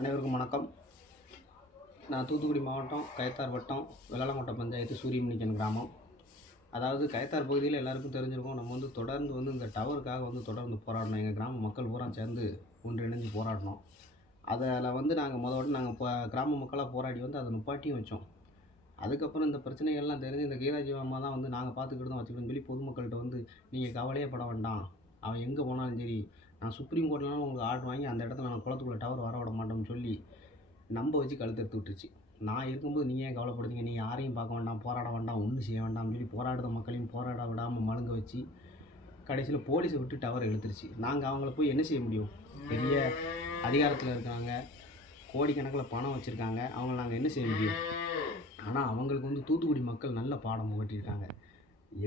அனைவருக்கும் வணக்கம். நான் தூத்துக்குடி மாவட்டம் கயத்தார் வட்டம் வெள்ளாளங்கோட்டை பஞ்சாயத்து சூரியமணிக்கன் கிராமம். அதாவது கயத்தார் பகுதியில் எல்லாருக்கும் தெரிஞ்சிருக்கும். நம்ம தொடர்ந்து இந்த டவருக்காக தொடர்ந்து போராடினோம். எங்கள் கிராம மக்கள் பூரா சேர்ந்து ஒன்றிணைஞ்சு போராடினோம். அதில் நாங்கள் கிராம மக்களாக போராடி அதை நிப்பாட்டியும் வச்சோம். அதுக்கப்புறம் இந்த பிரச்சனைகள்லாம் தெரிஞ்சு இந்த கீதாஜி அம்மா தான் நாங்கள் பார்த்துக்கிட்டு வச்சுக்கணும்னு சொல்லி பொதுமக்கள்கிட்ட நீங்கள் கவலையே பட வேண்டாம், அவன் எங்கே போனாலும் சரி, நான் சுப்ரீம் கோர்ட்லலாம் உங்களுக்கு ஆர்டர் வாங்கி அந்த இடத்துல நான் குளத்துக்குள்ளே டவர் வர விட மாட்டோம்னு சொல்லி நம்ப வச்சு கழுத்தெடுத்து விட்டுருச்சு. நான் இருக்கும்போது நீங்கள் ஏன் கவலைப்படுறீங்க, நீங்கள் யாரையும் பார்க்க வேண்டாம், போராட வேண்டாம், ஒன்றும் செய்ய வேண்டாம்னு சொல்லி போராடுற மக்களையும் போராட விடாமல் மழுங்க வச்சு கடைசியில் போலீஸை விட்டு டவர் இழுத்துருச்சு. நாங்கள் அவங்கள போய் என்ன செய்ய முடியும்? பெரிய அதிகாரத்தில் இருக்காங்க, கோடிக்கணக்கில் பணம் வச்சுருக்காங்க, அவங்கள நாங்கள் என்ன செய்ய முடியும்? ஆனால் அவங்களுக்கு தூத்துக்குடி மக்கள் நல்ல பாடம் புகட்டியிருக்காங்க.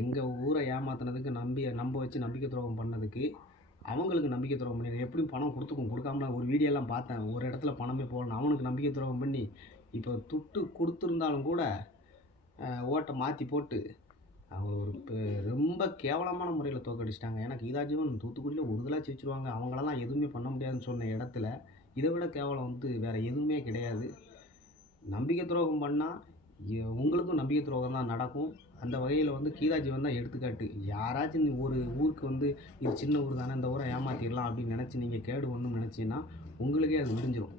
எங்கள் ஊரை ஏமாற்றினதுக்கு நம்ப வச்சு நம்பிக்கை துரோகம் பண்ணதுக்கு அவங்களுக்கு நம்பிக்கை துரோகம் பண்ணி எப்படியும் பணம் கொடுக்காமல ஒரு வீடியோலாம் பார்த்தேன். ஒரு இடத்துல பணமே போடணும், அவனுக்கு நம்பிக்கை துரோகம் பண்ணி இப்போ துட்டு கொடுத்துருந்தாலும் கூட ஓட்டை மாற்றி போட்டு அவங்க ரொம்ப கேவலமான முறையில் தோக்கடிச்சிட்டாங்க. எனக்கு கீதாஜீவன் தூத்துக்குடியில் ஒருதலாக ஜெயிச்சிருவாங்க, அவங்களெல்லாம் எதுவுமே பண்ண முடியாதுன்னு சொன்ன இடத்துல இதை விட கேவலம் வேறு எதுவுமே கிடையாது. நம்பிக்கை துரோகம் பண்ணால் உங்களுக்கும் நம்பிக்கை துரோகம் தான் நடக்கும். அந்த வகையில் கீதாஜீவன் தான் எடுத்துக்காட்டு. யாராச்சும் ஒரு ஊருக்கு இது சின்ன ஊர் தானே, இந்த ஊரை ஏமாற்றிடலாம் அப்படின்னு நினச்சி நீங்கள் கேடு ஒன்றும் நினச்சிங்கன்னா உங்களுக்கே அது முடிஞ்சிடும்.